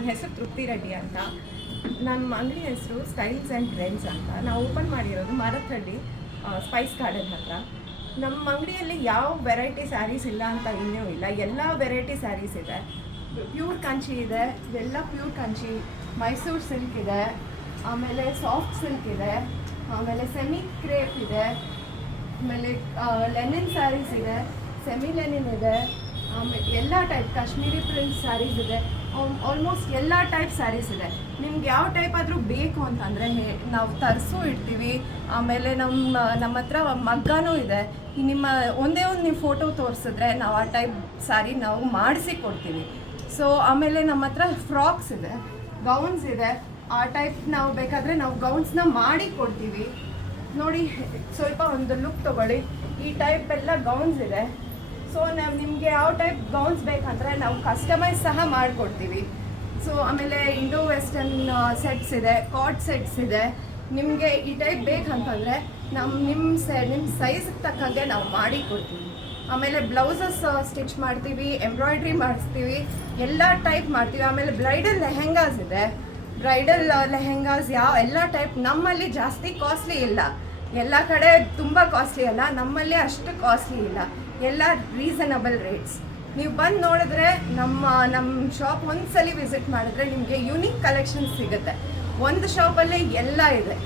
ನನ್ನ ಹೆಸರು ತೃಪ್ತಿ ರೆಡ್ಡಿ ಅಂತ. ನಮ್ಮ ಅಂಗಡಿ ಹೆಸರು ಸ್ಟೈಲ್ಸ್ ಆ್ಯಂಡ್ ಟ್ರೆಂಡ್ಸ್ ಅಂತ. ನಾವು ಓಪನ್ ಮಾಡಿರೋದು ಮಾರತ್ಹಳ್ಳಿ ಸ್ಪೈಸ್ ಗಾರ್ಡನ್ ಹತ್ರ. ನಮ್ಮ ಅಂಗಡಿಯಲ್ಲಿ ಯಾವ ವೆರೈಟಿ ಸ್ಯಾರೀಸ್ ಇಲ್ಲ ಅಂತ ಇನ್ನೂ ಇಲ್ಲ, ಎಲ್ಲ ವೆರೈಟಿ ಸ್ಯಾರೀಸ್ ಇದೆ. ಪ್ಯೂರ್ ಕಂಚಿ ಇದೆ, ಎಲ್ಲ ಪ್ಯೂರ್ ಕಂಚಿ. ಮೈಸೂರು ಸಿಲ್ಕ್ ಇದೆ, ಆಮೇಲೆ ಸಾಫ್ಟ್ ಸಿಲ್ಕ್ ಇದೆ, ಆಮೇಲೆ ಸೆಮಿ ಕ್ರೇಪ್ ಇದೆ, ಆಮೇಲೆ ಲೆನಿನ್ ಸ್ಯಾರೀಸ್ ಇದೆ, ಸೆಮಿ ಲೆನಿನ್ ಇದೆ, ಆಮೇಲೆ ಎಲ್ಲ ಟೈಪ್ ಕಾಶ್ಮೀರಿ ಪ್ರಿಂಟ್ ಸ್ಯಾರೀಸ್ ಇದೆ. ಆಲ್ಮೋಸ್ಟ್ ಎಲ್ಲ ಟೈಪ್ ಸ್ಯಾರೀಸ್ ಇದೆ. ನಿಮ್ಗೆ ಯಾವ ಟೈಪ್ ಆದರೂ ಬೇಕು ಅಂತಂದರೆ ನಾವು ತರಿಸು ಇಡ್ತೀವಿ. ಆಮೇಲೆ ನಮ್ಮ ಹತ್ರ ಮಗ್ಗನೂ ಇದೆ. ನಿಮ್ಮ ಒಂದೇ ಒಂದು ನೀವು ಫೋಟೋ ತೋರಿಸಿದ್ರೆ ನಾವು ಆ ಟೈಪ್ ಸ್ಯಾರಿ ನಾವು ಮಾಡಿಸಿ ಕೊಡ್ತೀವಿ. ಸೊ ಆಮೇಲೆ ನಮ್ಮ ಹತ್ರ ಫ್ರಾಕ್ಸ್ ಇದೆ, ಗೌನ್ಸ್ ಇದೆ. ಆ ಟೈಪ್ ನಾವು ಬೇಕಾದರೆ ನಾವು ಗೌನ್ಸ್ನ ಮಾಡಿ ಕೊಡ್ತೀವಿ. ನೋಡಿ, ಸ್ವಲ್ಪ ಒಂದು ಲುಕ್ ತೊಗೊಳ್ಳಿ. ಈ ಟೈಪ್ ಎಲ್ಲ ಗೌನ್ಸ್ ಇದೆ. ಸೊ ನಾವು ನಿಮಗೆ ಯಾವ ಟೈಪ್ ಗೌನ್ಸ್ ಬೇಕಂದರೆ ನಾವು ಕಸ್ಟಮೈಸ್ ಸಹ ಮಾಡಿಕೊಡ್ತೀವಿ. ಸೊ ಆಮೇಲೆ ಇಂಡೋ ವೆಸ್ಟರ್ನ್ ಸೆಟ್ಸ್ ಇದೆ, ಕಾಟ್ ಸೆಟ್ಸ್ ಇದೆ. ನಿಮಗೆ ಈ ಟೈಪ್ ಬೇಕಂತಂದರೆ ನಿಮ್ಮ ಸೈಜ್ಗೆ ತಕ್ಕಂಗೆ ನಾವು ಮಾಡಿ ಕೊಡ್ತೀವಿ. ಆಮೇಲೆ ಬ್ಲೌಸಸ್ ಸ್ಟಿಚ್ ಮಾಡ್ತೀವಿ, ಎಂಬ್ರಾಯ್ಡ್ರಿ ಮಾಡಿಸ್ತೀವಿ, ಎಲ್ಲ ಟೈಪ್ ಮಾಡ್ತೀವಿ. ಆಮೇಲೆ ಬ್ರೈಡಲ್ ಲೆಹೆಂಗಾಸ್ ಇದೆ. ಬ್ರೈಡಲ್ ಲೆಹೆಂಗಾಸ್ ಎಲ್ಲ ಟೈಪ್. ನಮ್ಮಲ್ಲಿ ಜಾಸ್ತಿ ಕಾಸ್ಟ್ಲಿ ಇಲ್ಲ, ಎಲ್ಲ ಕಡೆ ತುಂಬ ಕಾಸ್ಟ್ಲಿ ಅಲ್ಲ, ನಮ್ಮಲ್ಲಿ ಅಷ್ಟು ಕಾಸ್ಟ್ಲಿ ಇಲ್ಲ, ಎಲ್ಲ ರೀಸನಬಲ್ ರೇಟ್ಸ್. ನೀವು ಬಂದು ನೋಡಿದ್ರೆ ನಮ್ಮ ಶಾಪ್ ಒಂದ್ಸಲಿ ವಿಸಿಟ್ ಮಾಡಿದ್ರೆ ನಿಮಗೆ ಯುನೀಕ್ ಕಲೆಕ್ಷನ್ಸ್ ಸಿಗುತ್ತೆ. ಒಂದು ಶಾಪಲ್ಲೇ ಎಲ್ಲ ಇದೆ.